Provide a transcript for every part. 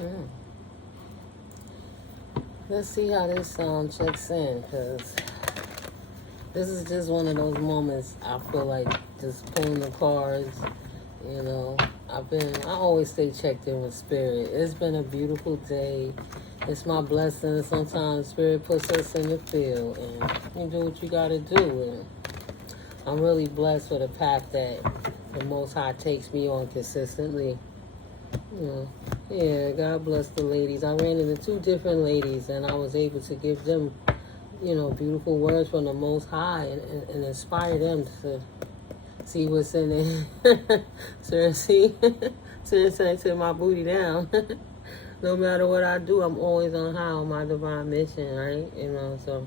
Mm. Let's see how this sound checks in, because this is just one of those moments I feel like just pulling the cards, you know. I always stay checked in with Spirit. It's been a beautiful day. It's my blessing. Sometimes Spirit puts us in the field, and you do what you gotta do. And I'm really blessed for the path that the Most High takes me on consistently. You know, yeah, God bless the ladies. I ran into 2 different ladies, and I was able to give them, you know, beautiful words from the Most High and inspire them to see what's in it. Seriously, to my booty down. No matter what I do, I'm always on high on my divine mission, right? You know, so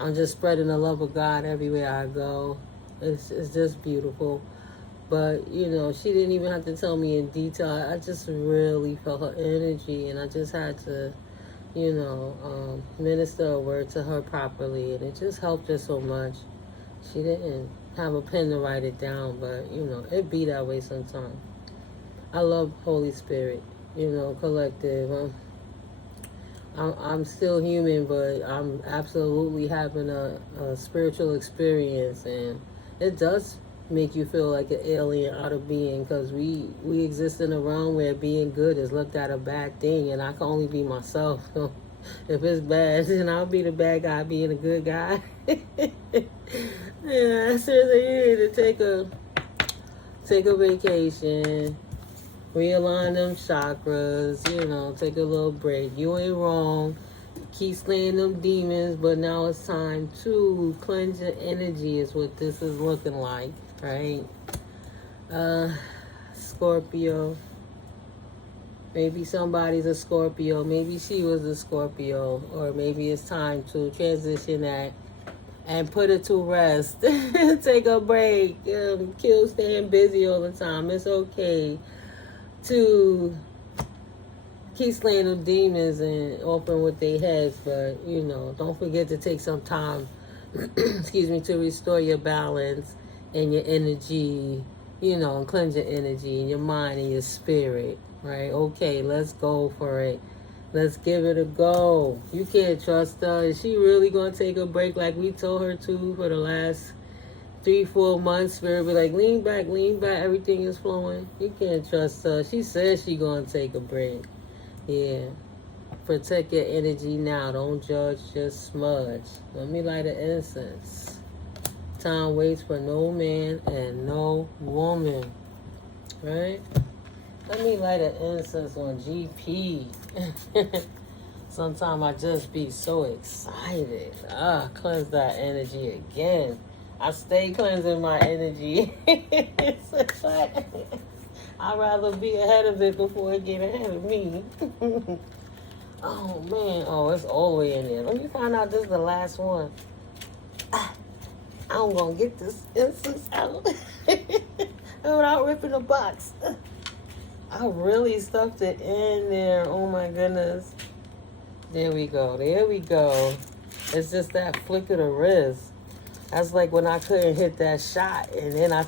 I'm just spreading the love of God everywhere I go. It's just beautiful. But, you know, she didn't even have to tell me in detail. I just really felt her energy, and I just had to, you know, minister a word to her properly, and it just helped her so much. She didn't have a pen to write it down, but, you know, it be that way sometimes. I love Holy Spirit, you know, collective. I'm still human, but I'm absolutely having a spiritual experience, and it does make you feel like an alien out of being, because we exist in a realm where being good is looked at a bad thing, and I can only be myself. So if it's bad, then I'll be the bad guy being a good guy. Yeah, seriously, you need to take a vacation, realign them chakras, you know, take a little break. You ain't wrong. Keep slaying them demons, but now it's time to cleanse your energy is what this is looking like, right? Scorpio. Maybe somebody's a Scorpio. Maybe she was a Scorpio. Or maybe it's time to transition that and put it to rest. Take a break. Kill staying busy all the time. It's okay to keep slaying them demons and open with their heads, but, you know, don't forget to take some time, excuse me, to restore your balance and your energy, you know, and cleanse your energy and your mind and your spirit, right? Okay, let's go for it. Let's give it a go. You can't trust her. Is she really going to take a break like we told her to for the last 3-4 months? Spirit be like, lean back, everything is flowing. You can't trust her. She says she going to take a break. Yeah. Protect your energy now. Don't judge, just smudge. Let me light an incense. Time waits for no man and no woman. Right? Let me light an incense on GP. Sometimes I just be so excited. Cleanse that energy again. I stay cleansing my energy. It's exciting. I'd rather be ahead of it before it get ahead of me. Oh, man. Oh, it's all the way in there. Let me find out this is the last one. I'm going to get this incense out without ripping the box. I really stuffed it in there. Oh, my goodness. There we go. There we go. It's just that flick of the wrist. That's like when I couldn't hit that shot, and then I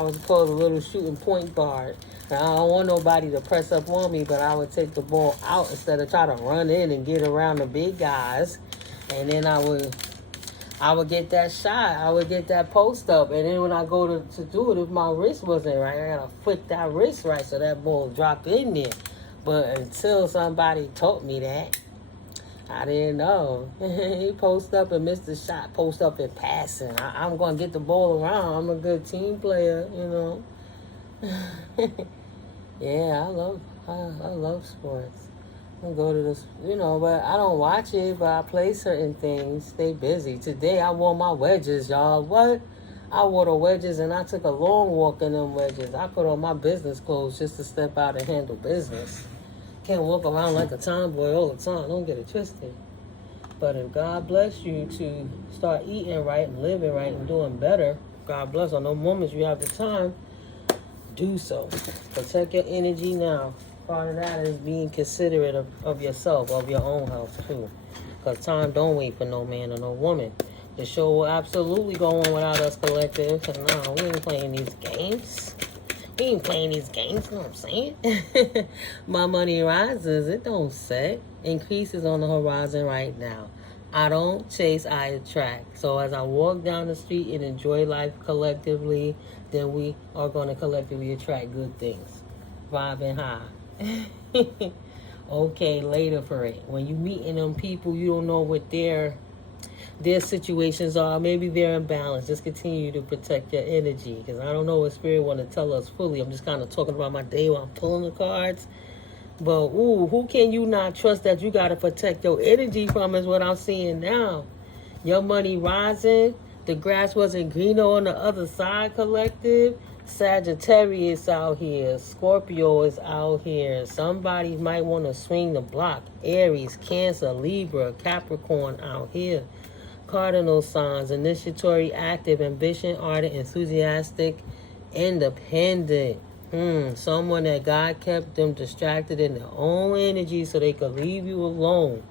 was called a little shooting point guard. Now, I don't want nobody to press up on me, but I would take the ball out instead of try to run in and get around the big guys. And then I would get that shot. I would get that post up. And then when I go to do it, if my wrist wasn't right, I got to flick that wrist right so that ball drop in there. But until somebody taught me that, I didn't know. He post up and missed the shot. Post up and passing. I'm going to get the ball around. I'm a good team player, you know. Yeah, I love sports. I go to this, you know, but I don't watch it, but I play certain things. Stay busy. Today I wore my wedges, y'all. What? I wore the wedges and I took a long walk in them wedges. I put on my business clothes just to step out and handle business. Can't walk around like a tomboy all the time. Don't get it twisted. But if God bless you to start eating right and living right and doing better, God bless. On those moments you have the time, do so. Protect your energy now. Part of that is being considerate of yourself, of your own health too. Because time don't wait for no man or no woman. The show will absolutely go on without us collective. Because no, we ain't playing these games. He ain't playing these games, you know what I'm saying? My money rises, it don't set. Increases on the horizon right now. I don't chase, I attract. So as I walk down the street and enjoy life collectively, then we are going to collectively attract good things. Vibing high. Okay, later for it. When you meeting them people, you don't know what their situations are. Maybe they're imbalanced. Just continue to protect your energy, because I don't know what spirit want to tell us fully. I'm just kind of talking about my day while I'm pulling the cards. But ooh, who can you not trust that you got to protect your energy from is what I'm seeing now. Your money rising. The grass wasn't greener on the other side, collective. Sagittarius out here. Scorpio is out here. Somebody might want to swing the block. Aries, Cancer, Libra, Capricorn out here. Cardinal signs, initiatory, active, ambition, ardent, enthusiastic, independent. Someone that God kept them distracted in their own energy so they could leave you alone.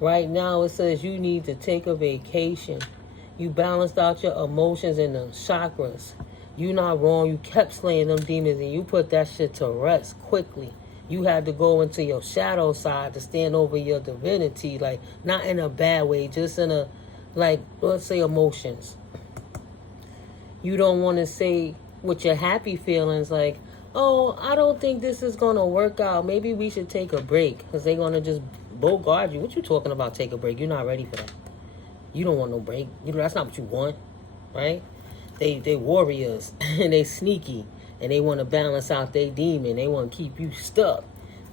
Right now it says you need to take a vacation. You balanced out your emotions and the chakras. You not wrong. You kept slaying them demons and you put that shit to rest quickly. You had to go into your shadow side to stand over your divinity, like not in a bad way, just in a, like, let's say emotions. You don't want to say with your happy feelings like, oh, I don't think this is going to work out. Maybe we should take a break, because they're going to just bogart you. What you talking about, take a break? You're not ready for that. You don't want no break. That's not what you want, right? They warriors, and they sneaky, and they want to balance out their demon. They want to keep you stuck.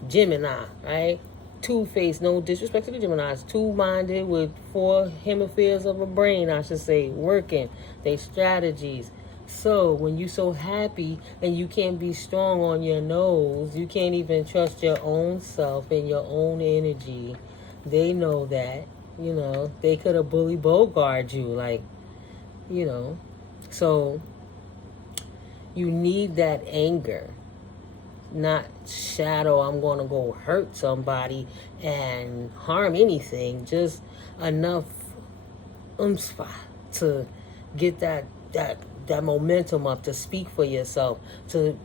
Gemini, right? Two-faced, no disrespect to the Geminis. Two-minded with 4 hemispheres of a brain, I should say, working. They strategies. So when you so happy and you can't be strong on your nose, you can't even trust your own self and your own energy. They know that, they could have bully bogart you, like, So you need that anger. Not shadow, I'm going to go hurt somebody and harm anything. Just enough oomph to get that momentum up, to speak for yourself, to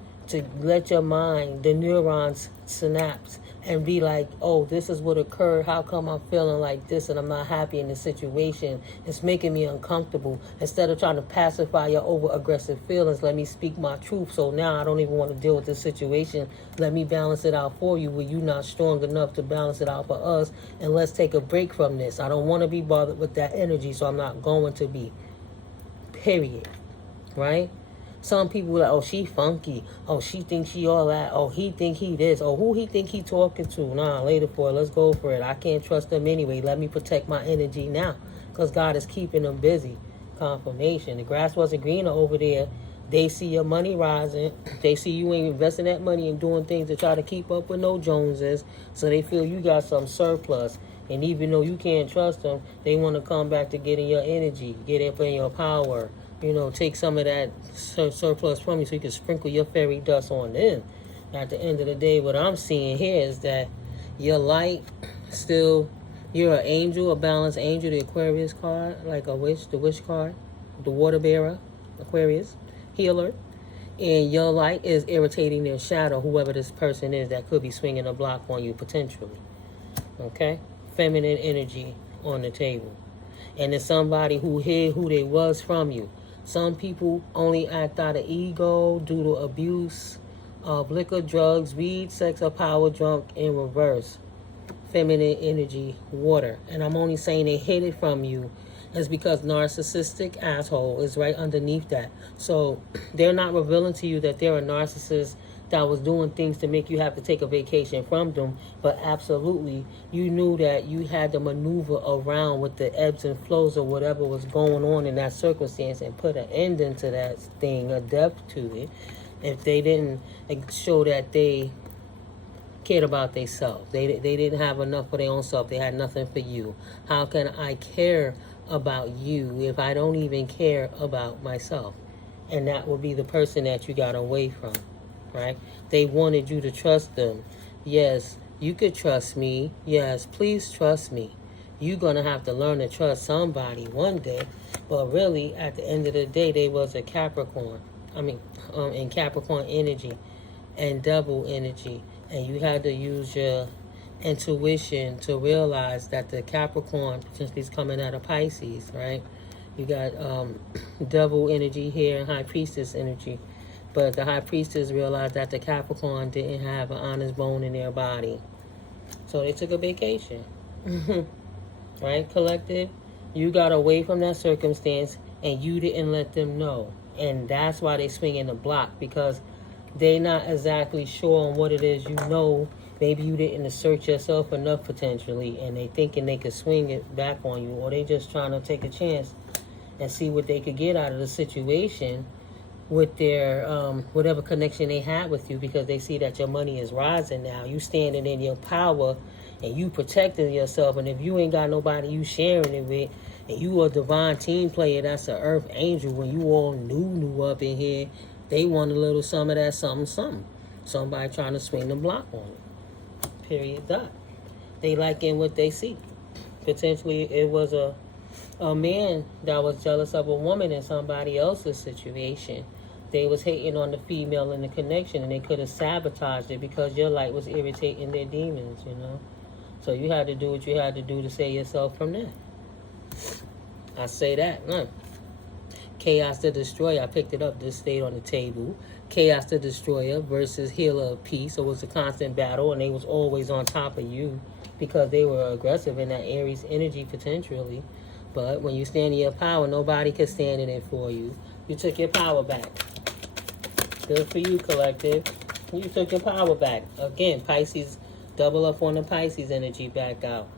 let your mind, the neurons synapse and be like, oh, this is what occurred. How come I'm feeling like this and I'm not happy in the situation? It's making me uncomfortable. Instead of trying to pacify your over-aggressive feelings, let me speak my truth. So now I don't even want to deal with this situation. Let me balance it out for you where you're not strong enough to balance it out for us. And let's take a break from this. I don't want to be bothered with that energy, so I'm not going to be. Period. Right? Some people are like, oh, she funky. Oh, she thinks she all that. Oh, he think he this. Oh, who he think he talking to? Nah, later for it. Let's go for it. I can't trust them anyway. Let me protect my energy now, because God is keeping them busy. Confirmation. The grass wasn't greener over there. They see your money rising. They see you ain't investing that money and doing things to try to keep up with no Joneses. So they feel you got some surplus. And even though you can't trust them, they want to come back to getting your energy, get up in your power. Take some of that surplus from you so you can sprinkle your fairy dust on them. At the end of the day, what I'm seeing here is that your light still, you're an angel, a balanced angel, the Aquarius card, like a wish, the wish card, the water bearer, Aquarius, healer. And your light is irritating their shadow, whoever this person is that could be swinging a block on you potentially. Okay? Feminine energy on the table. And it's somebody who hid who they was from you. Some people only act out of ego due to abuse of liquor, drugs, weed, sex, or power, drunk in reverse. Feminine energy, water. And I'm only saying they hid it from you is because narcissistic asshole is right underneath that. So they're not revealing to you that they're a narcissist that was doing things to make you have to take a vacation from them, but absolutely you knew that you had to maneuver around with the ebbs and flows of whatever was going on in that circumstance and put an end into that thing, a depth to it. If they didn't show that they cared about themselves, they didn't have enough for their own self, they had nothing for you. How can I care about you if I don't even care about myself? And that would be the person that you got away from. Right? They wanted you to trust them. Yes, you could trust me. Yes, please trust me. You're going to have to learn to trust somebody one day. But really, at the end of the day, they was a Capricorn. in Capricorn energy and double energy. And you had to use your intuition to realize that the Capricorn potentially is coming out of Pisces, right? You got double energy here and High Priestess energy. But the High Priestess realized that the Capricorn didn't have an honest bone in their body. So they took a vacation. Right, collective? You got away from that circumstance and you didn't let them know. And that's why they swinging the block, because they not exactly sure on what it is you know. Maybe you didn't assert yourself enough potentially, and they thinking they could swing it back on you, or they just trying to take a chance and see what they could get out of the situation with their whatever connection they had with you, because they see that your money is rising now. You standing in your power and you protecting yourself, and if you ain't got nobody you sharing it with, and you a divine team player that's an earth angel, when you all new up in here, they want a little some of that something. Somebody trying to swing the block on it. Period. Dot. They liking what they see. Potentially it was a man that was jealous of a woman in somebody else's situation. They was hating on the female in the connection, and they could have sabotaged it because your light was irritating their demons, you know. So you had to do what you had to do to save yourself from that. I say that. Chaos the Destroyer. I picked it up. This stayed on the table. Chaos the Destroyer versus Healer of Peace. So it was a constant battle, and they was always on top of you because they were aggressive in that Aries energy potentially. But when you stand in your power, nobody can stand in it for you. You took your power back. Good for you, collective. You took your power back. Again, Pisces, double up on the Pisces energy back out.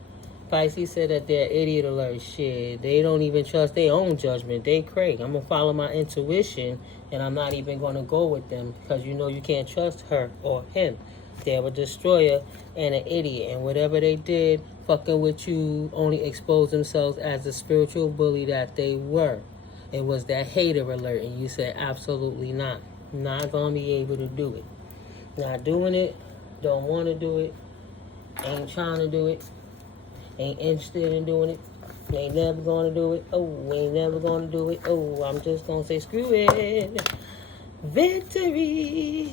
Pisces said that they're idiot alert. Shit, they don't even trust their own judgment. They crazy. I'm going to follow my intuition, and I'm not even going to go with them because you know you can't trust her or him. They're a destroyer and an idiot, and whatever they did, fucking with you, only exposed themselves as the spiritual bully that they were. It was that hater alert, and you said absolutely not. Not going to be able to do it. Not doing it, don't want to do it, ain't trying to do it. Ain't interested in doing it. Ain't never gonna do it. Oh, ain't never gonna do it. Oh, I'm just gonna say screw it. Victory.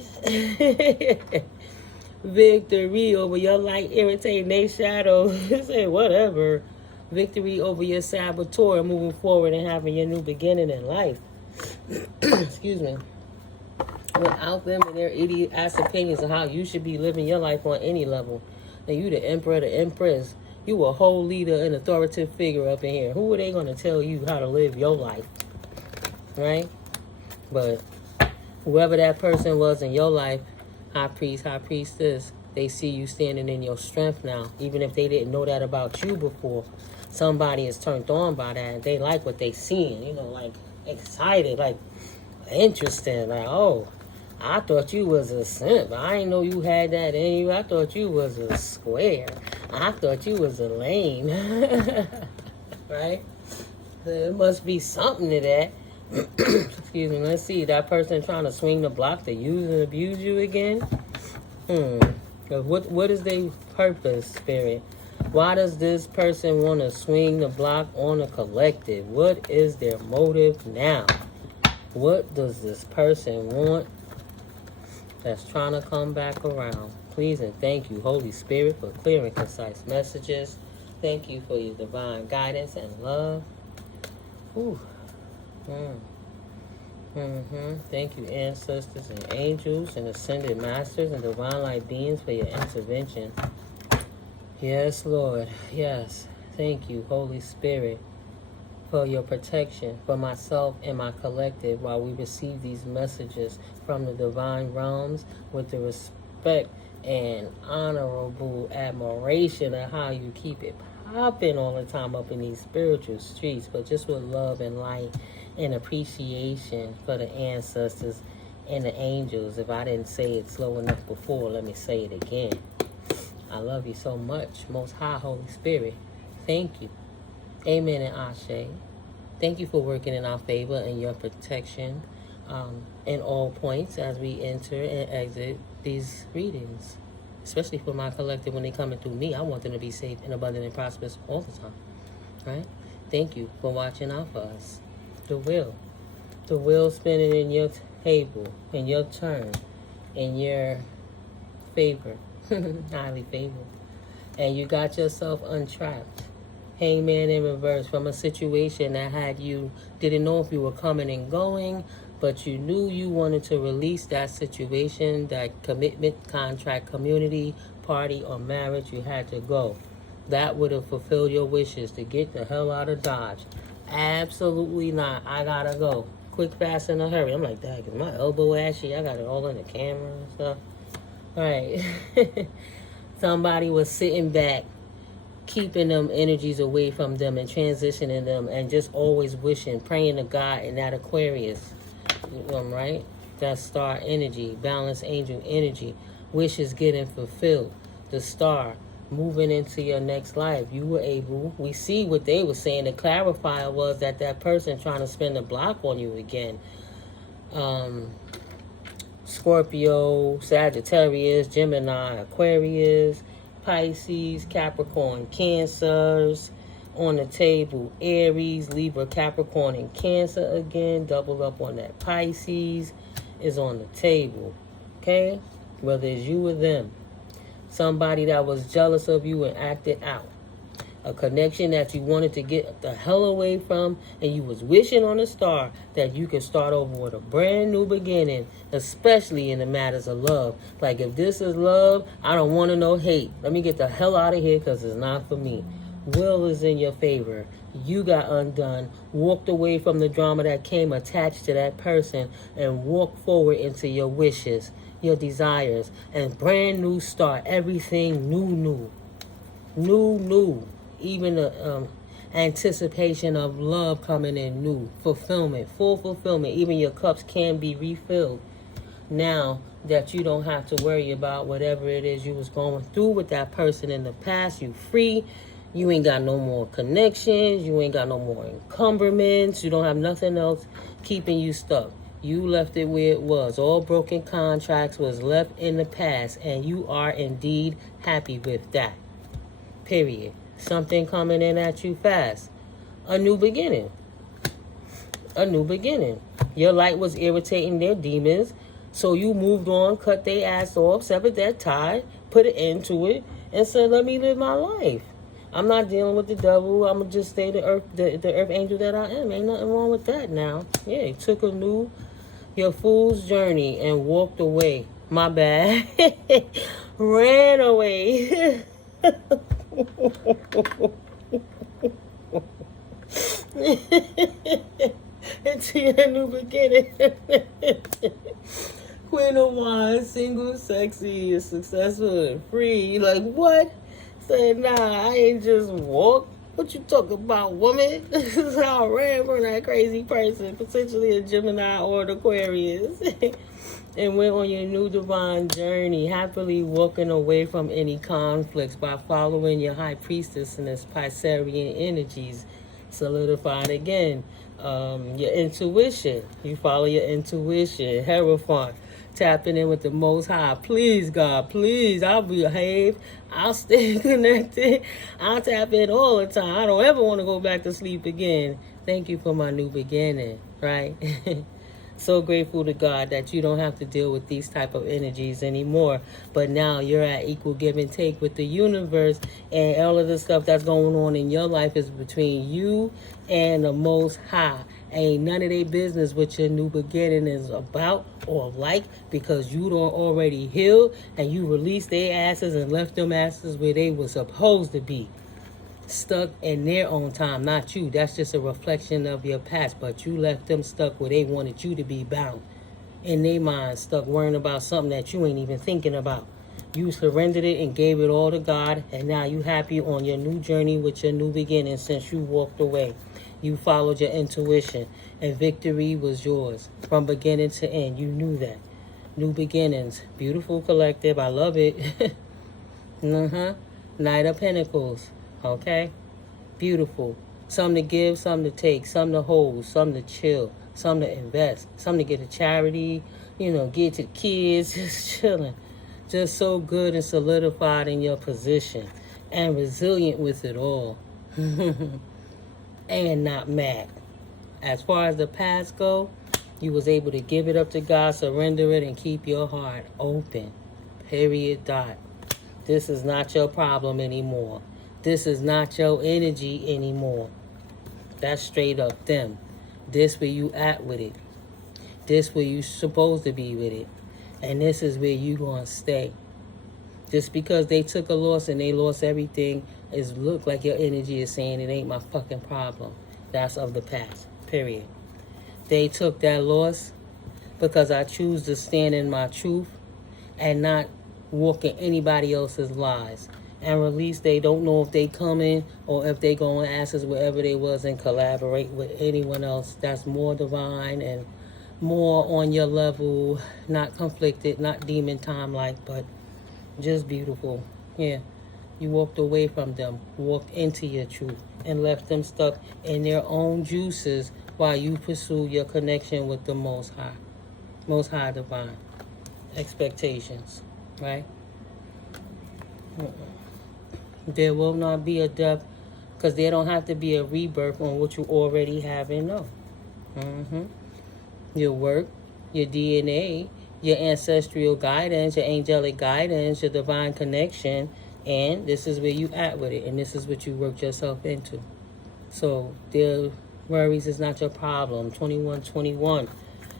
Victory over your light irritating their shadow. Say whatever. Victory over your saboteur, moving forward and having your new beginning in life. Excuse me. Without them and their idiot ass opinions of how you should be living your life on any level. And you the emperor, the empress. You a whole leader and authoritative figure up in here. Who are they going to tell you how to live your life? Right? But whoever that person was in your life, high priest, high priestess, they see you standing in your strength now. Even if they didn't know that about you before, somebody is turned on by that. They like what they seeing, you know, like excited, like interesting, like, oh, I thought you was a simp. I didn't know you had that in you. I thought you was a square. I thought you was a lame. Right? There must be something to that. Excuse me. Let's see. That person trying to swing the block to use and abuse you again? What is their purpose, Spirit? Why does this person want to swing the block on a collective? What is their motive now? What does this person want that's trying to come back around? Please and thank you, Holy Spirit, for clear and concise messages. Thank you for your divine guidance and love. Ooh. Thank you, ancestors and angels and ascended masters and divine light beings, for your intervention. Yes, Lord. Yes. Thank you, Holy Spirit, for your protection for myself and my collective while we receive these messages from the divine realms with the respect and honorable admiration of how you keep it popping all the time up in these spiritual streets, but just with love and light and appreciation for the ancestors and the angels. If I didn't say it slow enough before, let me say it again. I love you so much, Most High Holy Spirit. Thank you. Amen and Ashe. Thank you for working in our favor and your protection in all points as we enter and exit these readings. Especially for my collective when they coming through me. I want them to be safe and abundant and prosperous all the time. Right? Thank you for watching out for us. The wheel spinning in your Hey, boo, in your turn, in your favor, highly favored. And you got yourself untrapped. Hangman in reverse from a situation that had you, didn't know if you were coming and going, but you knew you wanted to release that situation, that commitment, contract, community, party, or marriage. You had to go. That would have fulfilled your wishes to get the hell out of Dodge. Absolutely not. I gotta go. Quick, fast, in a hurry. I'm like, dang, is my elbow ashy? I got it all in the camera and stuff. All right. Somebody was sitting back, keeping them energies away from them and transitioning them, and just always wishing, praying to God in that Aquarius, right? That star energy, balanced angel energy, wishes getting fulfilled. The star moving into your next life. You were able, we see what they were saying. The clarifier was that person trying to spin the block on you again. Scorpio, Sagittarius, Gemini, Aquarius, Pisces, Capricorn, Cancers on the table. Aries, Libra, Capricorn, and Cancer again. Double up on that. Pisces is on the table. Okay? Whether it's you or them. Somebody that was jealous of you and acted out. A connection that you wanted to get the hell away from, and you was wishing on a star that you could start over with a brand new beginning, especially in the matters of love. Like, if this is love, I don't want to know hate. Let me get the hell out of here because it's not for me. Will is in your favor. You got undone, walked away from the drama that came attached to that person, and walked forward into your wishes, your desires, and brand new start. Everything new. Even the anticipation of love coming in new. Fulfillment, full fulfillment. Even your cups can be refilled. Now that you don't have to worry about whatever it is you was going through with that person in the past. You free. You ain't got no more connections. You ain't got no more encumbrance. You don't have nothing else keeping you stuck. You left it where it was. All broken contracts was left in the past. And you are indeed happy with that. Period. Something coming in at you fast. A new beginning. A new beginning. Your light was irritating their demons. So you moved on, cut their ass off, severed that tie, put an end to it, and said, let me live my life. I'm not dealing with the devil. I'm going to just stay the earth angel that I am. Ain't nothing wrong with that now. Yeah, you took your fool's journey and walked away. My bad. Ran away. Into your new beginning. Queen of Wands, single, sexy, successful, and free. Like, what? Said, nah, I ain't just walk. What you talking about, woman? This is how I ran from that crazy person, potentially a Gemini or an Aquarius. And went on your new divine journey, happily walking away from any conflicts by following your high priestess and its Piscean energies. Solidified again. Your intuition. You follow your intuition. Hierophant. Tapping in with the Most High. Please, God, please. I'll behave. I'll stay connected. I'll tap in all the time. I don't ever want to go back to sleep again. Thank you for my new beginning, right? So grateful to God that you don't have to deal with these type of energies anymore. But now you're at equal give and take with the universe, and all of the stuff that's going on in your life is between you and the Most High. Ain't none of their business what your new beginning is about or like, because you don't already healed and you released their asses and left them asses where they were supposed to be. Stuck in their own time, not you. That's just a reflection of your past, but you left them stuck where they wanted you to be bound. In their mind, stuck worrying about something that you ain't even thinking about. You surrendered it and gave it all to God, and now you happy on your new journey with your new beginning since you walked away. You followed your intuition, and victory was yours from beginning to end. You knew that. New beginnings. Beautiful collective. I love it. Knight of Pentacles. Okay? Beautiful. Some to give, some to take, some to hold, some to chill, some to invest, some to get a charity, get to the kids, just chilling. Just so good and solidified in your position and resilient with it all. And not mad. As far as the past go, You was able to give it up to God, surrender it, and keep your heart open. Period. Dot. This is not your problem anymore. This is not your energy anymore. That's straight up them. This where you at with it. This where you supposed to be with it. And this is where you gonna stay. Just because they took a loss and they lost everything, is look like your energy is saying it ain't my fucking problem. That's of the past. Period. They took that loss because I choose to stand in my truth and not walk in anybody else's lies. And release, they don't know if they coming or if they going to ask us wherever they was and collaborate with anyone else that's more divine and more on your level, not conflicted, not demon time like, but just beautiful. Yeah, you walked away from them, walked into your truth, and left them stuck in their own juices while you pursue your connection with the Most High divine expectations, right? There will not be a death, because there don't have to be a rebirth on what you already have and know. Your work, your DNA, your ancestral guidance, your angelic guidance, your divine connection, and this is where you at with it, and this is what you worked yourself into. So their worries is not your problem. 2121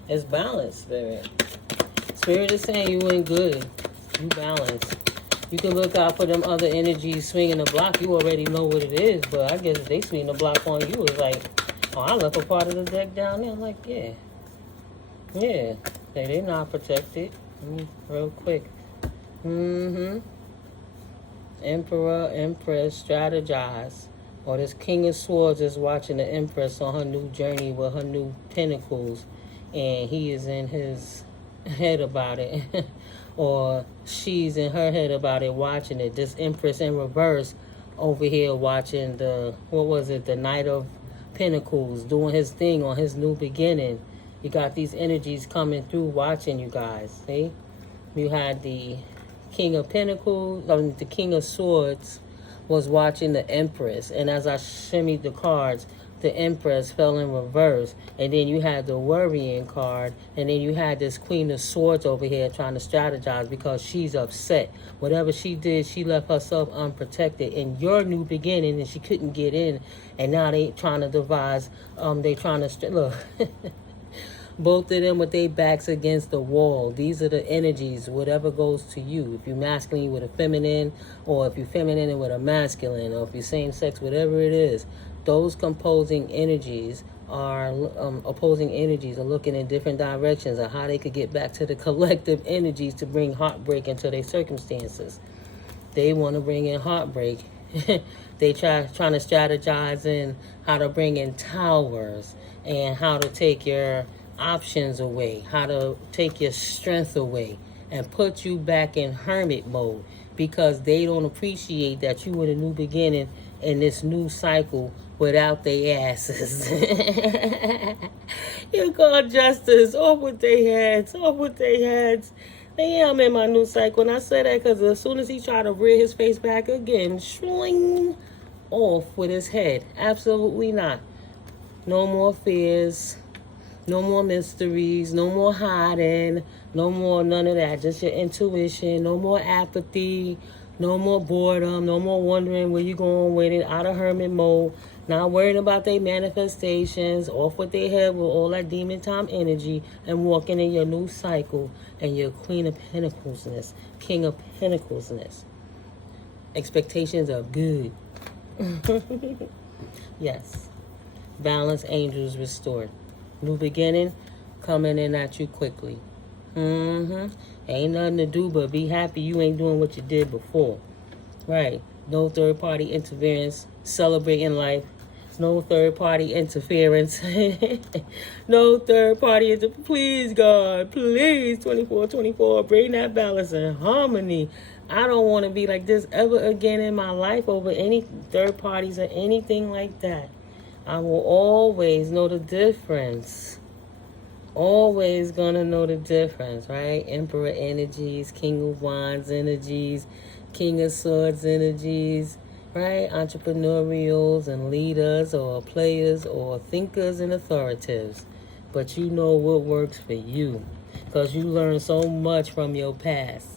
is balance, Spirit. Spirit is saying you ain't good. You balance. You can look out for them other energies swinging the block. You already know what it is, but I guess if they swing the block on you, it's like, oh, I left a part of the deck down there. I'm like, yeah. Yeah. They're not protected. Real quick. Emperor, Empress, strategize. Or this King of Swords is watching the Empress on her new journey with her new pentacles. And he is in his head about it. Or she's in her head about it, watching it. This Empress in reverse over here watching the, the Knight of Pentacles, doing his thing on his new beginning. You got these energies coming through watching you guys, see? You had the King of Pentacles, the King of Swords was watching the Empress. And as I shimmied the cards, the Empress fell in reverse. And then you had the Worrying card. And then you had this Queen of Swords over here trying to strategize because she's upset. Whatever she did, she left herself unprotected in your new beginning, and she couldn't get in. And now they trying to devise, they trying to, look. Both of them with their backs against the wall. These are the energies, whatever goes to you. If you're masculine with a feminine, or if you're feminine with a masculine, or if you're same sex, whatever it is. Those composing energies are, opposing energies are looking in different directions of how they could get back to the collective energies to bring heartbreak into their circumstances. They want to bring in heartbreak. They trying to strategize in how to bring in towers and how to take your options away, how to take your strength away and put you back in hermit mode, because they don't appreciate that you in a new beginning in this new cycle without their asses. You call justice off with their heads, off with their heads. And yeah, I'm in my new cycle, and I say that because as soon as he tried to rear his face back again, shling off with his head. Absolutely not. No more fears. No more mysteries, no more hiding, no more none of that. Just your intuition, no more apathy, no more boredom, no more wondering where you're going with it, out of hermit mode, not worrying about their manifestations, off with their head with all that demon time energy, and walking in your new cycle and your Queen of Pentaclesness, King of Pentaclesness. Expectations are good. Yes. Balance, angels restored. New beginning coming in at you quickly. Ain't nothing to do but be happy you ain't doing what you did before. Right. No third party interference. Celebrating life. No third party interference. No third party interference. Please, God. Please, 2424. Bring that balance and harmony. I don't want to be like this ever again in my life over any third parties or anything like that. I will always know the difference. Always gonna know the difference, right? Emperor energies, King of Wands energies, King of Swords energies, right? Entrepreneurials and leaders or players or thinkers and authoritative. but you know what works for you. Because you learn so much from your past.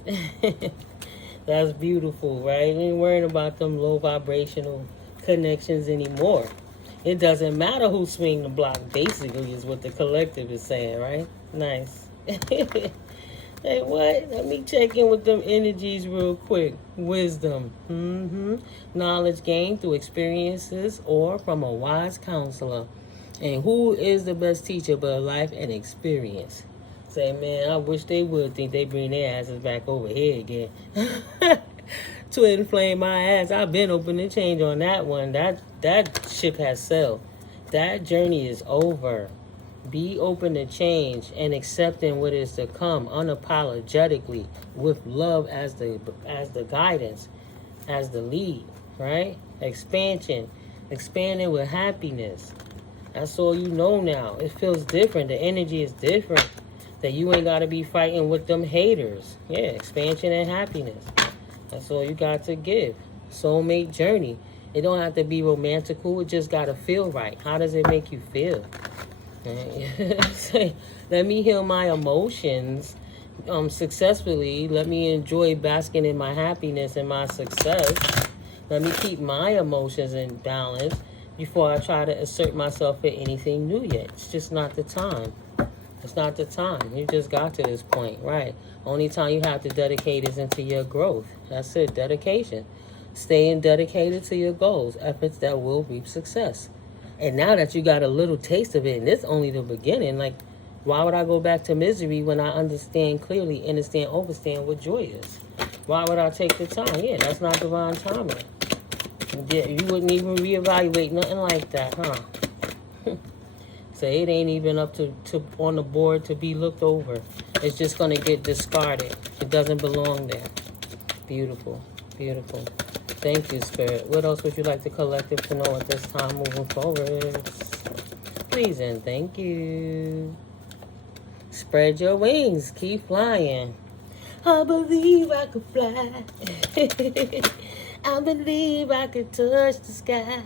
That's beautiful, right? You ain't worrying about them low vibrational connections anymore. It doesn't matter who swing the block, basically, is what the collective is saying, right? Nice. Hey, what? Let me check in with them energies real quick. Wisdom. Knowledge gained through experiences or from a wise counselor. And who is the best teacher but life and experience? Say, man, I wish they would think they bring their asses back over here again. To inflame my ass. I've been open to change on that one. That ship has sailed. That journey is over. Be open to change and accepting what is to come unapologetically with love as the guidance, as the lead, right? Expansion. Expanding with happiness. That's all you know now. It feels different. The energy is different. That you ain't got to be fighting with them haters. Yeah, expansion and happiness. That's all you got to give. Soulmate journey. It don't have to be romantical. It just got to feel right. How does it make you feel? Let me heal my emotions successfully. Let me enjoy basking in my happiness and my success. Let me keep my emotions in balance before I try to assert myself at anything new yet. It's just not the time. It's not the time. You just got to this point, right? Only time you have to dedicate is into your growth. That's it, dedication. Staying dedicated to your goals, efforts that will reap success. And now that you got a little taste of it, and it's only the beginning, like, why would I go back to misery when I understand clearly, understand what joy is? Why would I take the time? Yeah, that's not divine timing. You wouldn't even reevaluate nothing like that, huh? So it ain't even up to on the board to be looked over. It's just going to get discarded. It doesn't belong there. Beautiful. Beautiful. Thank you, Spirit. What else would you like the collective to know at this time moving forward? Please and thank you. Spread your wings. Keep flying. I believe I could fly. I believe I could touch the sky.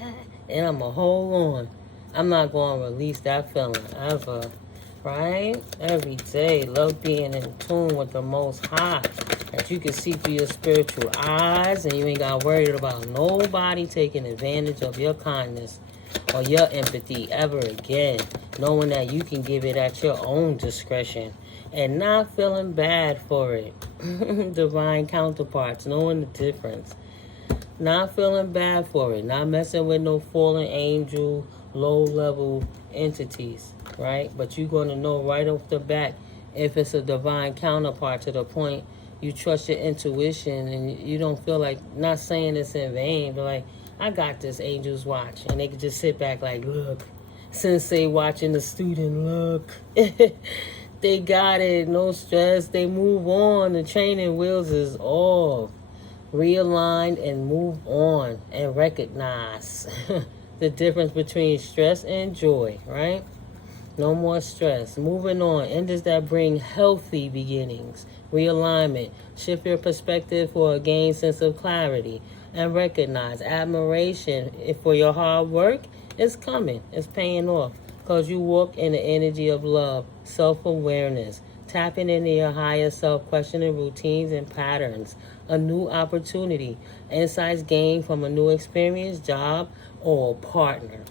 And I'm going to hold on. I'm not going to release that feeling ever. Right? Every day. Love being in tune with the Most High. That you can see through your spiritual eyes. And you ain't got worried about nobody taking advantage of your kindness or your empathy ever again. Knowing that you can give it at your own discretion. And not feeling bad for it. Divine counterparts. Knowing the difference. Not feeling bad for it. Not messing with no fallen angel, low-level entities, right? But you're going to know right off the bat if it's a divine counterpart to the point you trust your intuition and you don't feel like, not saying it's in vain, but like, I got this, angels watch. And they can just sit back like, look. Sensei watching the student, look. They got it, no stress. They move on. The training wheels is off. Realign and move on and recognize the difference between stress and joy, right? No more stress. Moving on. Enders that bring healthy beginnings. Realignment. Shift your perspective for a gained sense of clarity. And recognize admiration for your hard work. It's coming. It's paying off. Because you walk in the energy of love, self-awareness. Tapping into your higher self, questioning routines and patterns. A new opportunity. Insights gained from a new experience, job, or partner.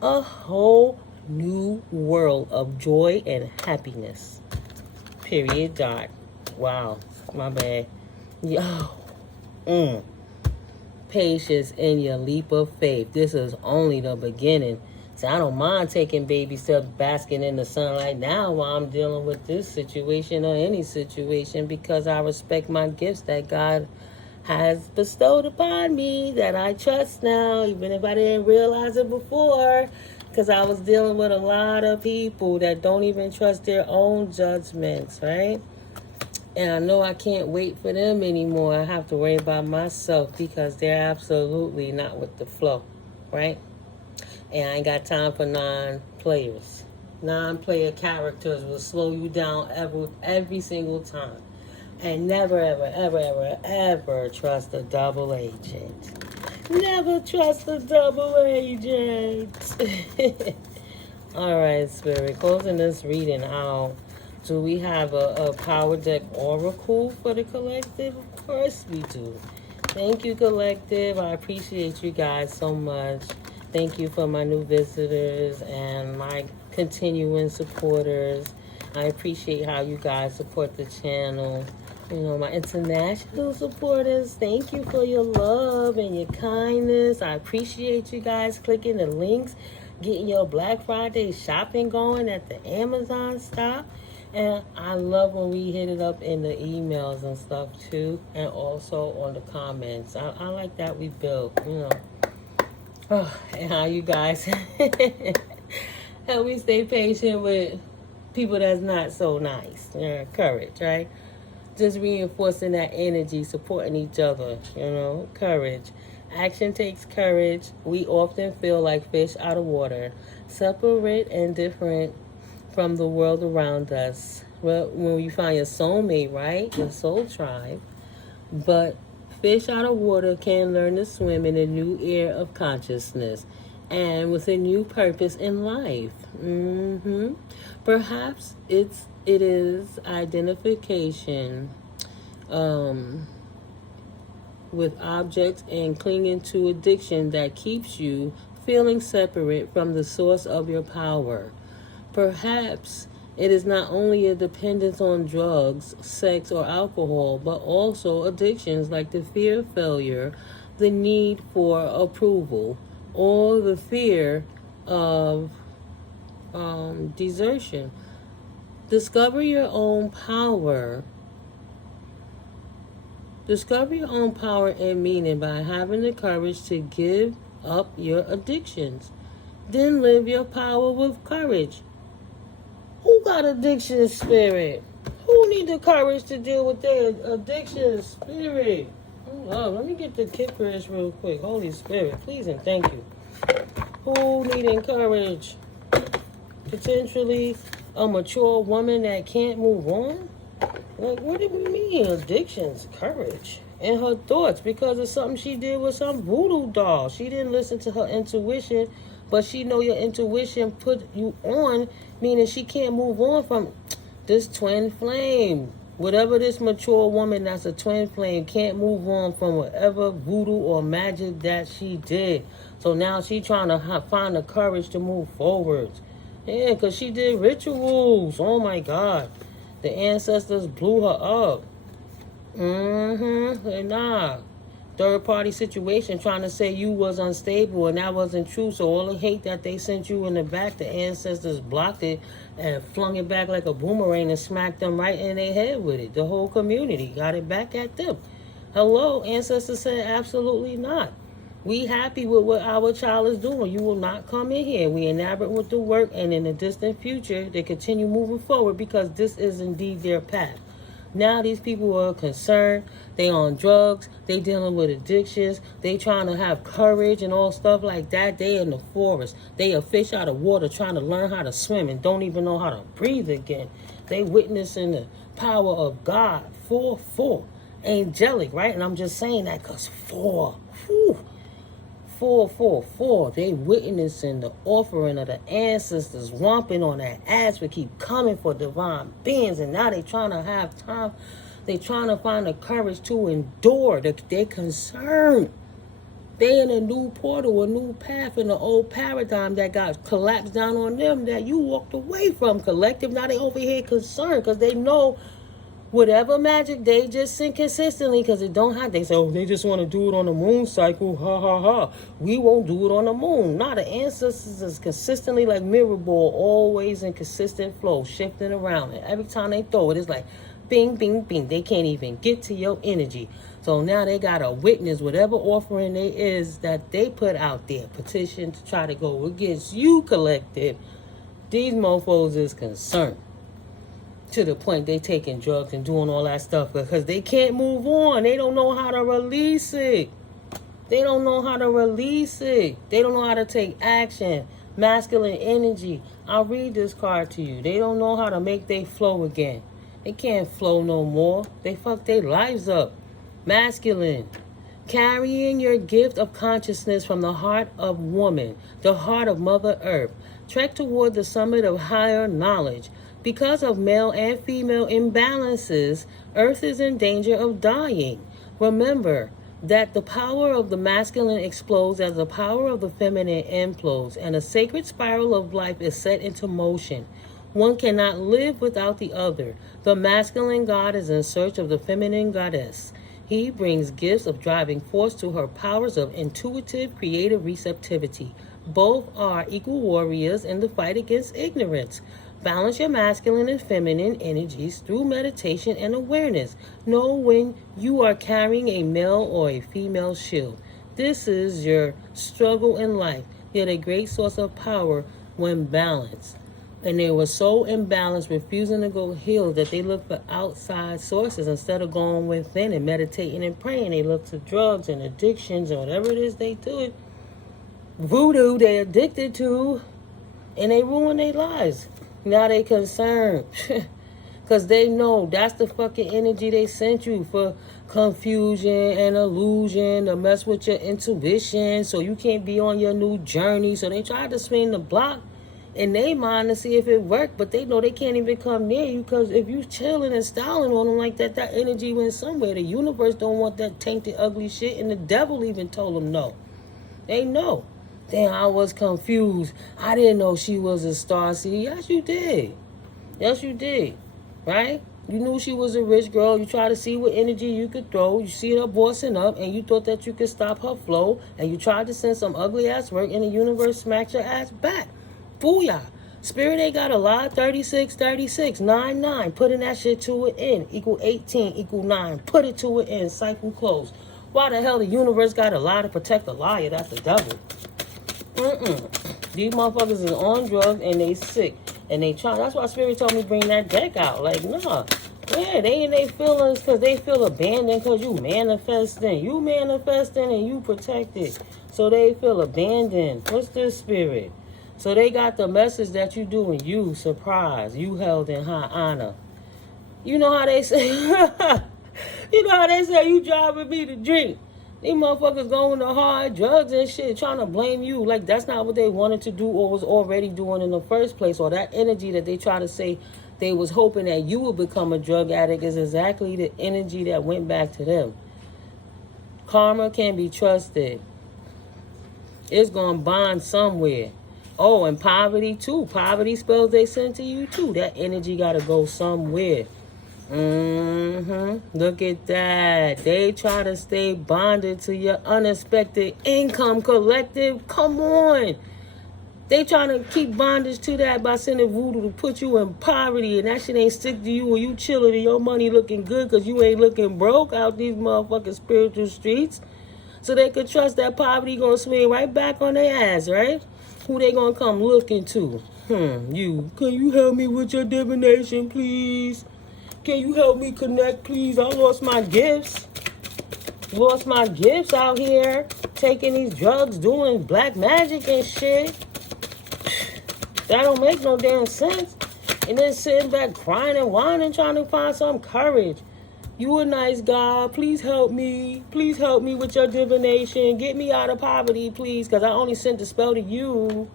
A whole new world of joy and happiness. Period. Dot. Wow. My bad. Yo. Patience in your leap of faith. This is only the beginning. So I don't mind taking baby steps, basking in the sunlight now while I'm dealing with this situation or any situation, because I respect my gifts that God has bestowed upon me, that I trust now, even if I didn't realize it before, because I was dealing with a lot of people that don't even trust their own judgments, right? And I know I can't wait for them anymore. I have to worry about myself because they're absolutely not with the flow, right? And I ain't got time for non-players. Non-player characters will slow you down every single time. And never, ever, ever, ever, ever trust a double agent. Never trust a double agent. All right, Spirit. Closing this reading out. Do we have a power deck oracle for the collective? Of course we do. Thank you, collective. I appreciate you guys so much. Thank you for my new visitors and my continuing supporters. I appreciate how you guys support the channel. You know, my international supporters, thank you for your love and your kindness. I appreciate you guys clicking the links, getting your Black Friday shopping going at the Amazon stop. And I love when we hit it up in the emails and stuff too, and also on the comments. I like that we build, you know. Oh, and how you guys how we stay patient with people that's not so nice. Courage, right? Just reinforcing that energy, supporting each other, you know, courage. Action takes courage. We often feel like fish out of water, separate and different from the world around us. Well, when you find your soulmate, right, your soul tribe, but fish out of water can learn to swim in a new air of consciousness and with a new purpose in life. Perhaps it is identification with objects and clinging to addiction that keeps you feeling separate from the source of your power. Perhaps it is not only a dependence on drugs, sex, or alcohol, but also addictions like the fear of failure, the need for approval, or the fear of desertion. Discover your own power. Discover your own power and meaning by having the courage to give up your addictions. Then live your power with courage. Who got addiction spirit? Who need the courage to deal with their addiction spirit? Oh, let me get the kickers real quick. Holy Spirit, please and thank you. Who needing courage? Potentially a mature woman that can't move on? Like, what do we mean addictions? Courage. And her thoughts because of something she did with some voodoo doll. She didn't listen to her intuition, but she know your intuition put you on, meaning she can't move on from this twin flame. Whatever this mature woman that's a twin flame can't move on from whatever voodoo or magic that she did. So now she trying to find the courage to move forwards. Yeah, because she did rituals. Oh, my God. The ancestors blew her up. Nah. Third-party situation trying to say you was unstable and that wasn't true. So all the hate that they sent you in the back, the ancestors blocked it and flung it back like a boomerang and smacked them right in their head with it. The whole community got it back at them. Hello, ancestors said absolutely not. We happy with what our child is doing. You will not come in here. We enamored with the work, and in the distant future, they continue moving forward because this is indeed their path. Now these people are concerned. They on drugs. They dealing with addictions. They trying to have courage and all stuff like that. They in the forest. They a fish out of water trying to learn how to swim and don't even know how to breathe again. They witnessing the power of God. 4-4. Angelic, right? And I'm just saying that because 4. Whew. 4. They witnessing the offering of the ancestors, whomping on that ass. We keep coming for divine beings, and now they trying to have time. They trying to find the courage to endure. They concerned. They in a new portal, a new path in the old paradigm that got collapsed down on them that you walked away from, collective. Now they over here concerned because they know whatever magic they just sing consistently because it don't have. They say, oh, they just want to do it on the moon cycle. Ha, ha, ha. We won't do it on the moon. Nah, the ancestors is consistently like mirror ball, always in consistent flow, shifting around. And every time they throw it, it's like bing, bing, bing. They can't even get to your energy. So now they got to witness whatever offering it is that they put out there. Petition to try to go against you, collective. These mofos is concerned. To the point they taking drugs and doing all that stuff because they can't move on. They don't know how to release it. They don't know how to release it. They don't know how to take action. Masculine energy. I'll read this card to you. They don't know how to make they flow again. They can't flow no more. They fuck their lives up. Masculine. Carrying your gift of consciousness from the heart of woman, the heart of Mother Earth. trek toward the summit of higher knowledge. Because of male and female imbalances, Earth is in danger of dying. Remember that the power of the masculine explodes as the power of the feminine implodes, and a sacred spiral of life is set into motion. One cannot live without the other. The masculine god is in search of the feminine goddess. He brings gifts of driving force to her powers of intuitive, creative receptivity. Both are equal warriors in the fight against ignorance. Balance your masculine and feminine energies through meditation and awareness. Know when you are carrying a male or a female shield. This is your struggle in life, yet a great source of power when balanced. And they were so imbalanced, refusing to go heal, that they looked for outside sources instead of going within and meditating and praying. They looked to drugs and addictions and whatever it is they do. Voodoo they addicted to, and they ruin their lives. Now they concerned because they know that's the fucking energy they sent you for confusion and illusion, to mess with your intuition so you can't be on your new journey. So they tried to swing the block in their mind to see if it worked, but they know they can't even come near you, because if you chilling and styling on them like that, that energy went somewhere. The universe don't want that tainted, ugly shit, and the devil even told them no. They know. Damn, I was confused. I didn't know she was a starseed. Yes, you did. Yes, you did. Right? You knew she was a rich girl. You tried to see what energy you could throw. You see her bossing up, and you thought that you could stop her flow, and you tried to send some ugly-ass work, and the universe smacked your ass back. Booyah. Spirit ain't got a lot. 36, 36, 9, 9. Putting that shit to an end. Equal 18, equal 9. Put it to an end. Cycle closed. Why the hell the universe got a lie to protect a liar? That's the devil. These motherfuckers is on drugs and they sick. And they try. That's why Spirit told me bring that deck out. Like, nah. Yeah, they in their feelings because they feel abandoned because you manifesting. You manifesting and you protected. So they feel abandoned. What's this, Spirit? So they got the message that you doing. You surprised. You held in high honor. You know how they say, you know how they say you driving me to drink. These motherfuckers going to hard drugs and shit, trying to blame you. Like, that's not what they wanted to do or was already doing in the first place. Or that energy that they try to say they was hoping that you would become a drug addict is exactly the energy that went back to them. Karma can be trusted. It's going to bond somewhere. Oh, and poverty too. Poverty spells they send to you too. That energy got to go somewhere. Look at that. They try to stay bonded to your unexpected income collective. Come on. They trying to keep bondage to that by sending voodoo to put you in poverty, and that shit ain't stick to you, or you chilling and your money looking good because you ain't looking broke out these motherfucking spiritual streets. So they could trust that poverty gonna swing right back on their ass, right? Who they gonna come looking to? You. Can you help me with your divination, please? Can you help me connect, please? I lost my gifts. Lost my gifts out here. Taking these drugs, doing black magic and shit. That don't make no damn sense. And then sitting back crying and whining, trying to find some courage. You a nice guy. Please help me. Please help me with your divination. Get me out of poverty, please, because I only sent the spell to you.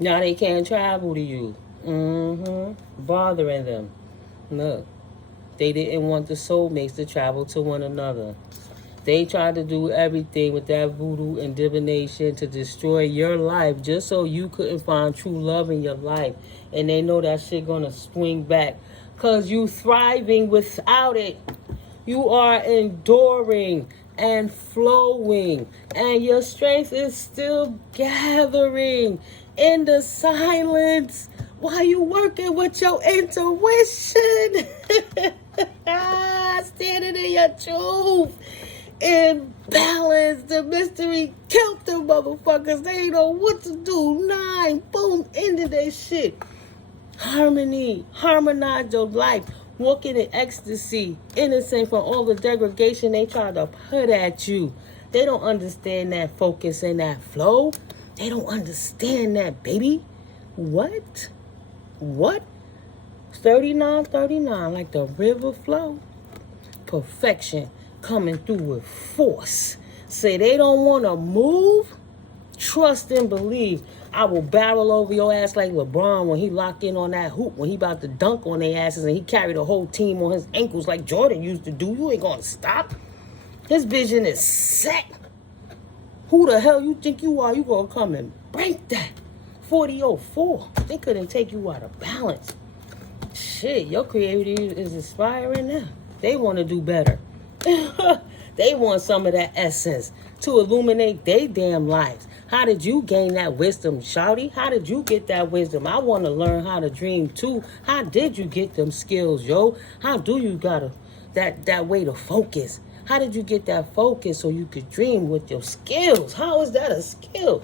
Now they can't travel to you. Bothering them. Look, they didn't want the soulmates to travel to one another. They tried to do everything with that voodoo and divination to destroy your life just so you couldn't find true love in your life. And they know that shit gonna swing back because you thriving without it. You are enduring and flowing, and your strength is still gathering in the silence while you working with your intuition. Standing in your truth. In balance. The mystery killed them motherfuckers. They ain't know what to do. 9, boom, ended their shit. Harmony. Harmonize your life. Walking in ecstasy. Innocent from all the degradation they try to put at you. They don't understand that focus and that flow. They don't understand that, baby. What? 39, like the river flow. Perfection coming through with force. Say they don't want to move. Trust and believe. I will barrel over your ass like LeBron when he locked in on that hoop, when he about to dunk on their asses and he carried the whole team on his ankles like Jordan used to do. You ain't gonna stop. His vision is set. Who the hell you think you are? You gonna come and break that. 40-04. They couldn't take you out of balance. Shit, your creativity is inspiring now. They want to do better. They want some of that essence to illuminate their damn lives. How did you gain that wisdom, shawty? How did you get that wisdom? I want to learn how to dream too. How did you get them skills, yo? How do you got that way to focus? How did you get that focus so you could dream with your skills? How is that a skill?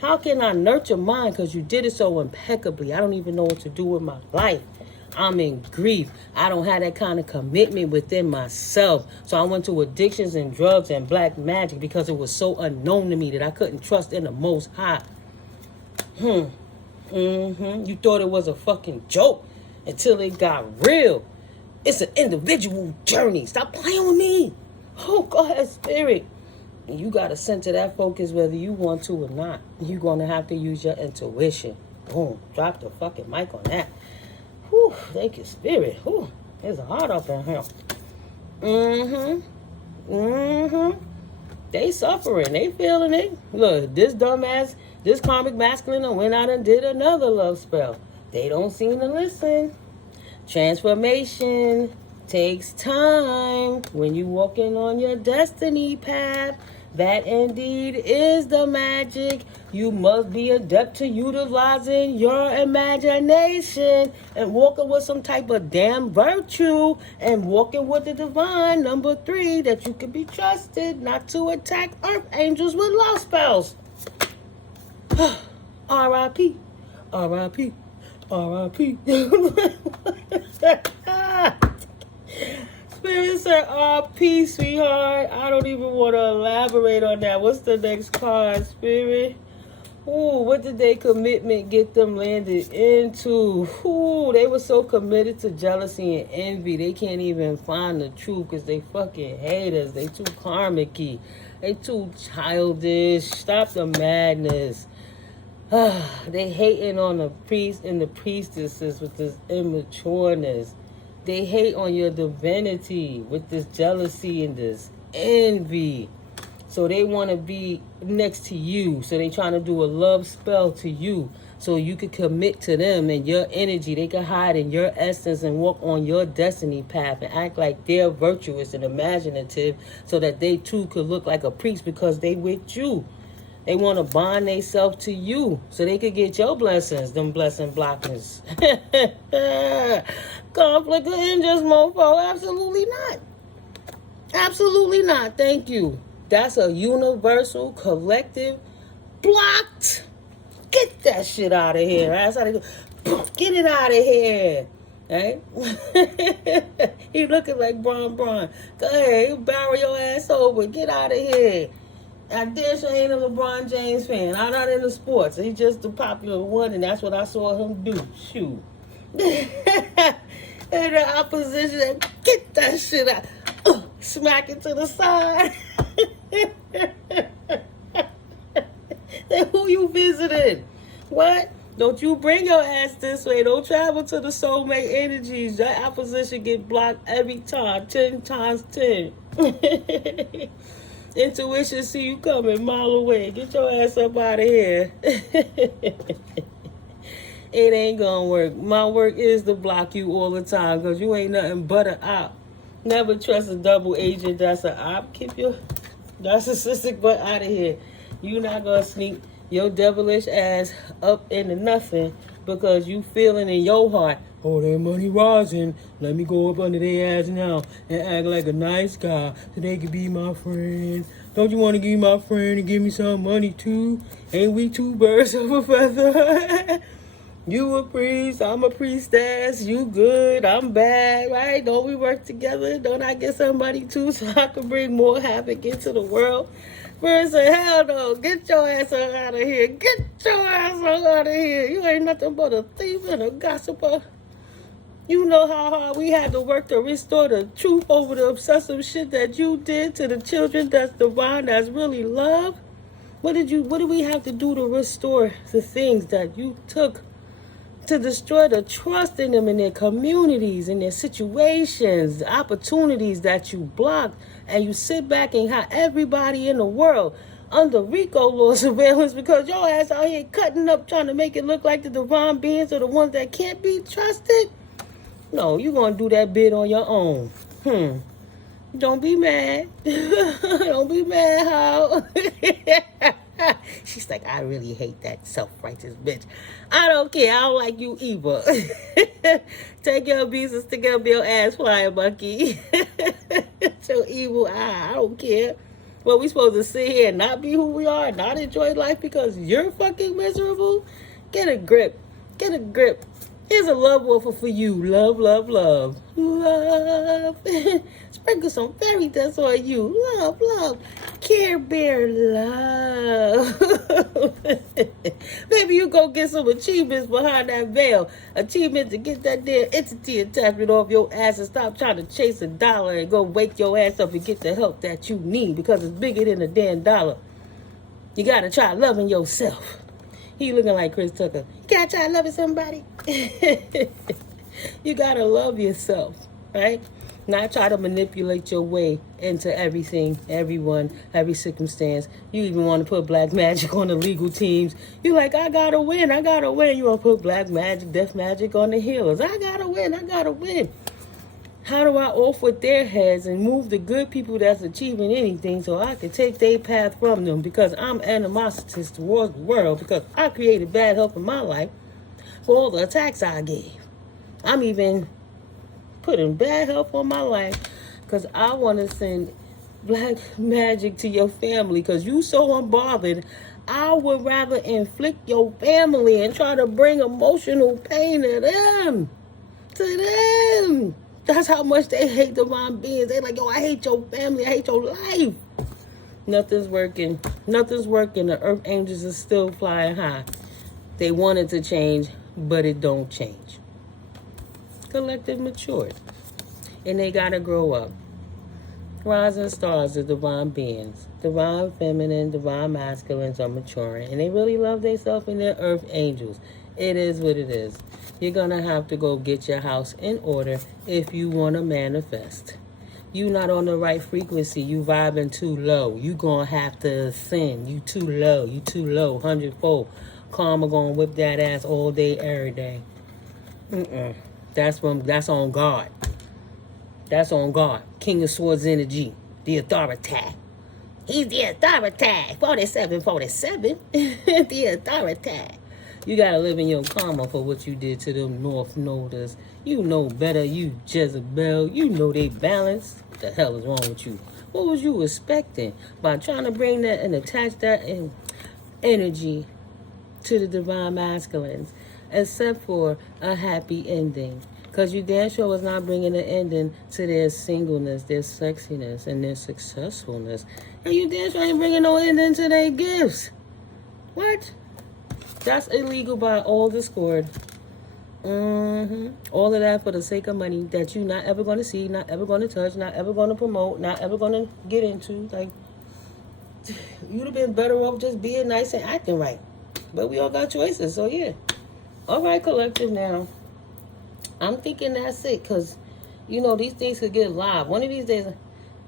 How can I nurture mine? Because you did it so impeccably. I don't even know what to do with my life. I'm in grief. I don't have that kind of commitment within myself. So I went to addictions and drugs and black magic because it was so unknown to me that I couldn't trust in the Most High. You thought it was a fucking joke until it got real. It's an individual journey. Stop playing with me. Oh, God, spirit. And you got to center that focus whether you want to or not. You're going to have to use your intuition. Boom. Drop the fucking mic on that. Whew. Thank you, spirit. Whew. It's hot up in here. They suffering. They feeling it. Look, this dumbass, this karmic masculine went out and did another love spell. They don't seem to listen. Transformation takes time. When you walking on your destiny path, that indeed is the magic. You must be adept to utilizing your imagination and walking with some type of damn virtue and walking with the divine. Number 3, that you can be trusted not to attack earth angels with love spells. R.I.P. R.I.P. R.I.P. Spirit said, R.P. sweetheart. I don't even want to elaborate on that. What's the next card, Spirit? Ooh, what did they commitment get them landed into? Ooh, they were so committed to jealousy and envy. They can't even find the truth because they fucking hate us. They too karmic-y. They too childish. Stop the madness. They hating on the priest and the priestesses with this immatureness. They hate on your divinity with this jealousy and this envy. So they want to be next to you. So they trying to do a love spell to you. So you could commit to them and your energy. They can hide in your essence and walk on your destiny path and act like they're virtuous and imaginative so that they too could look like a priest because they with you. They want to bond themselves to you so they could get your blessings, them blessing blockers. Conflict of interest, mofo. Absolutely not. Absolutely not. Thank you. That's a universal, collective, blocked. Get that shit out of here. That's how they go. Get it out of here. Right? He looking like Bron. Go ahead, barrel your ass over. Get out of here. I dare say ain't a LeBron James fan. I'm not into sports. He's just the popular one, and that's what I saw him do. Shoot. And the opposition, get that shit out. Smack it to the side. Then who you visited? What? Don't you bring your ass this way. Don't travel to the soulmate energies. That opposition get blocked every time. 10 times 10. Intuition see you coming a mile away. Get your ass up out of here. It ain't gonna work. My work is to block you all the time because you ain't nothing but an op. Never trust a double agent that's an op. Keep your narcissistic butt out of here. You not gonna sneak your devilish ass up into nothing because you feeling in your heart, oh, that money rising. Let me go up under their ass now and act like a nice guy so they can be my friend. Don't you want to be my friend and give me some money too? Ain't we two birds of a feather? You a priest, I'm a priestess. You good, I'm bad, right? Don't we work together? Don't I get somebody too so I can bring more havoc into the world? First, hell no, get your ass out of here. Get your ass out of here. You ain't nothing but a thief and a gossiper. You know how hard we had to work to restore the truth over the obsessive shit that you did to the children that's divine, that's really love? What did we have to do to restore the things that you took to destroy the trust in them, in their communities, in their situations, the opportunities that you blocked, and you sit back and have everybody in the world under RICO law surveillance because your ass out here cutting up trying to make it look like the divine beings are the ones that can't be trusted? No, you're going to do that bit on your own. Don't be mad. Don't be mad, how? She's like, I really hate that self-righteous bitch. I don't care. I don't like you either. Take your beats and stick up your ass, flying monkey. So evil. I don't care. Well, we supposed to sit here and not be who we are, not enjoy life because you're fucking miserable? Get a grip. Get a grip. Here's a love waffle for you. Love, love, love. Love. Sprinkle some fairy dust on you. Love, love. Care Bear love. Maybe you go get some achievements behind that veil. Achievement to get that damn entity attachment off your ass and stop trying to chase a dollar and go wake your ass up and get the help that you need because it's bigger than a damn dollar. You gotta try loving yourself. He looking like Chris Tucker. You gotta try loving somebody. You gotta love yourself, right? Not try to manipulate your way into everything, everyone, every circumstance. You even want to put black magic on the legal teams. You like, I gotta win, I gotta win. You want to put black magic, death magic on the healers. I gotta win, I gotta win. How do I off with their heads and move the good people that's achieving anything so I can take their path from them because I'm animositous towards the world because I created bad health in my life for all the attacks I gave. I'm even putting bad health on my life because I want to send black magic to your family because you so unbothered. I would rather inflict your family and try to bring emotional pain to them. To them. That's how much they hate divine beings. They like, yo, I hate your family. I hate your life. Nothing's working. Nothing's working. The earth angels are still flying high. They want it to change, but it don't change. Collective matured. And they got to grow up. Rising stars are divine beings. Divine feminine, divine masculines are maturing. And they really love themselves and their earth angels. It is what it is. You're going to have to go get your house in order if you want to manifest. You not on the right frequency. You vibing too low. You going to have to ascend. You too low. You too low. 100-fold. Karma going to whip that ass all day, every day. That's on God. That's on God. King of Swords energy. The authority. He's the authority. 47. The authority. You gotta live in your karma for what you did to them North Noders. You know better, you Jezebel. You know they balanced. What the hell is wrong with you? What was you expecting by trying to bring that and attach that energy to the divine masculines, except for a happy ending? Because you damn sure was not bringing an ending to their singleness, their sexiness, and their successfulness. And you damn sure ain't bringing no ending to their gifts. What? That's illegal by all discord. All of that for the sake of money that you're not ever going to see, not ever going to touch, not ever going to promote, not ever going to get into. Like, you'd have been better off just being nice and acting right. But we all got choices, so yeah. All right, collective now. I'm thinking that's it, because, you know, these things could get live. One of these days,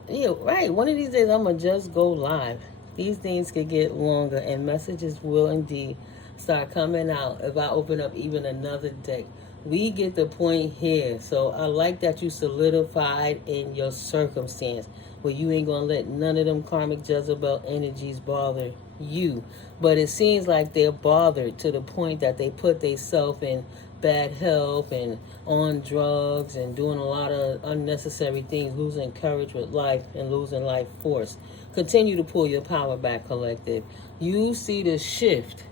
one of these days I'm going to just go live. These things could get longer, and messages will indeed start coming out if I open up even another deck. We get the point here. So I like that you solidified in your circumstance where you ain't going to let none of them karmic Jezebel energies bother you. But it seems like they're bothered to the point that they put themselves in bad health and on drugs and doing a lot of unnecessary things, losing courage with life and losing life force. Continue to pull your power back, collective. You see the shift.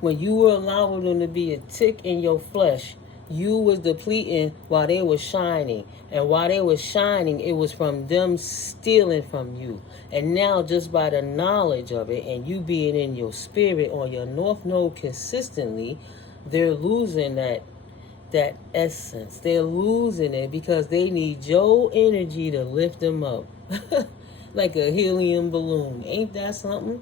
When you were allowing them to be a tick in your flesh, you was depleting while they were shining. And while they were shining, it was from them stealing from you. And now just by the knowledge of it and you being in your spirit on your North Node consistently, they're losing that essence. They're losing it because they need your energy to lift them up. Like a helium balloon. Ain't that something?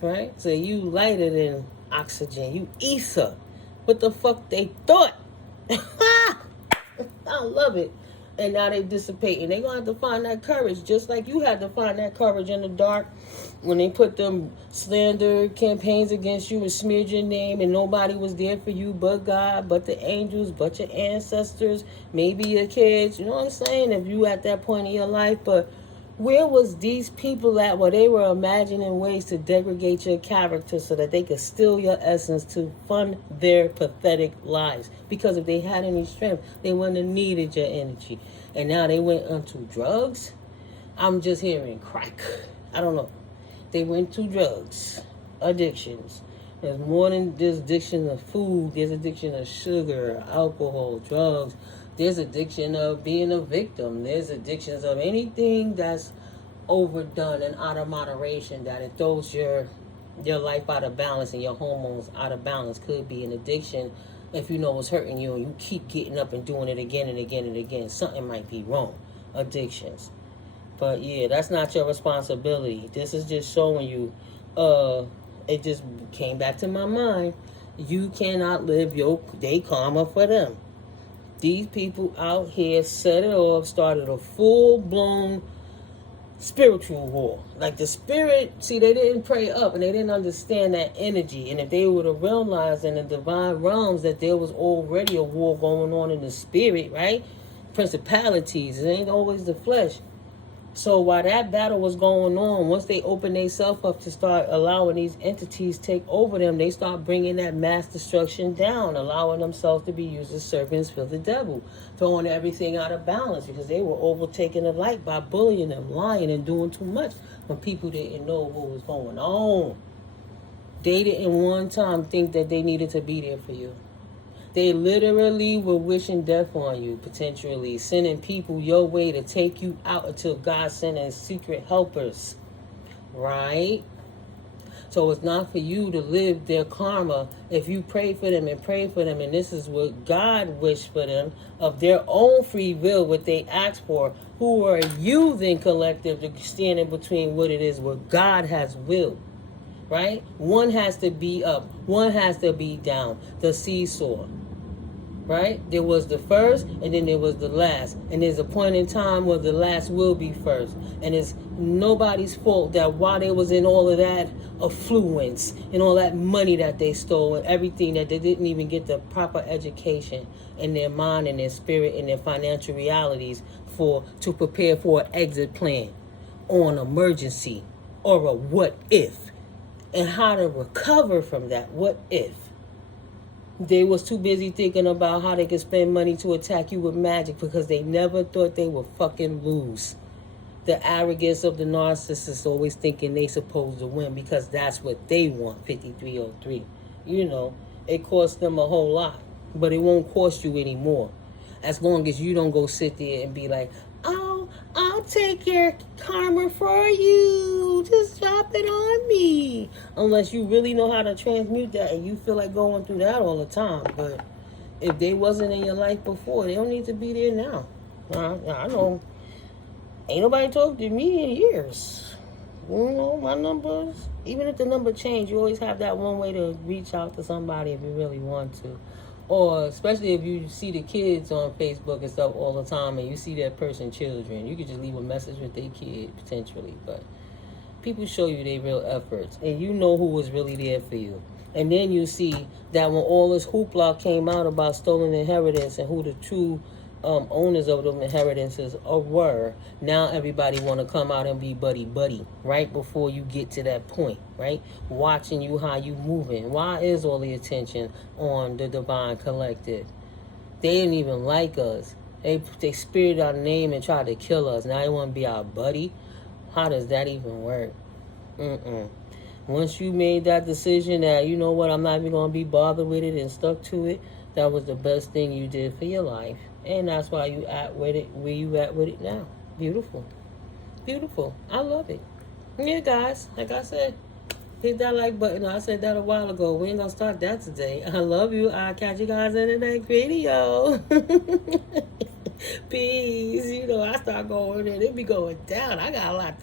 right? So you lighter than oxygen. You ether. What the fuck they thought? I love it. And now they dissipating. They gonna have to find that courage, just like you had to find that courage in the dark when they put them slander campaigns against you and smeared your name, and nobody was there for you but God, but the angels, but your ancestors, maybe your kids. You know what I'm saying? If you at that point in your life, but where was these people at where they were imagining ways to degrade your character so that they could steal your essence to fund their pathetic lives? Because if they had any strength, they wouldn't have needed your energy. And now they went onto drugs. I'm just hearing crack. I don't know. They went to drugs, addictions. There's more than just addiction of food. There's addiction of sugar, alcohol, drugs. There's addiction of being a victim. There's addictions of anything that's overdone and out of moderation, that it throws your life out of balance and your hormones out of balance. Could be an addiction if you know it's hurting you and you keep getting up and doing it again and again and again. Something might be wrong. Addictions. But yeah, that's not your responsibility. This is just showing you, it just came back to my mind. You cannot live your day karma for them. These people out here set it off, started a full-blown spiritual war. Like the spirit, see, they didn't pray up and they didn't understand that energy. And if they would have realized in the divine realms that there was already a war going on in the spirit, right? Principalities, it ain't always the flesh. So while that battle was going on, once they opened themselves up to start allowing these entities take over them, they start bringing that mass destruction down, allowing themselves to be used as servants for the devil, throwing everything out of balance because they were overtaking the light by bullying them, lying, and doing too much when people didn't know what was going on. They didn't one time think that they needed to be there for you. They literally were wishing death on you, potentially, sending people your way to take you out until God sent in secret helpers, right? So it's not for you to live their karma. If you pray for them and pray for them, and this is what God wished for them, of their own free will, what they asked for, who are you then, collective, to stand in between what it is, what God has willed, right? One has to be up, one has to be down, the seesaw. Right? There was the first, and then there was the last. And there's a point in time where the last will be first. And it's nobody's fault that while they was in all of that affluence and all that money that they stole and everything, that they didn't even get the proper education in their mind and their spirit and their financial realities to prepare for an exit plan or an emergency or a what if, and how to recover from that what if. They was too busy thinking about how they could spend money to attack you with magic because they never thought they would fucking lose. The arrogance of the narcissist, always thinking they supposed to win because that's what they want, 5303. You know, it cost them a whole lot, but it won't cost you anymore. As long as you don't go sit there and be like, oh, I'll take your karma for you. Just drop it on me. Unless you really know how to transmute that and you feel like going through that all the time. But if they wasn't in your life before, they don't need to be there now. I know. Ain't nobody talked to me in years. You know, my numbers, even if the number changed, you always have that one way to reach out to somebody if you really want to. Or especially if you see the kids on Facebook and stuff all the time and you see that person's children, you could just leave a message with their kid, potentially. But people show you their real efforts, and you know who was really there for you. And then you see that when all this hoopla came out about stolen inheritance and who the true owners of them inheritances were, now everybody want to come out and be buddy right before you get to that point, right? Watching you how you moving. Why is all the attention on the divine collective? They didn't even like us. They spirited our name and tried to kill us. Now they want to be our buddy. How does that even work? Once you made that decision that, you know what, I'm not even going to be bothered with it and stuck to it, that was the best thing you did for your life. And that's why you at with it where you at with it now. Beautiful. Beautiful. I love it. Yeah, guys, like I said, hit that like button. I said that a while ago. We ain't going to start that today. I love you. I'll catch you guys in the next video. Peace. You know, I start going and it be going down. I got a lot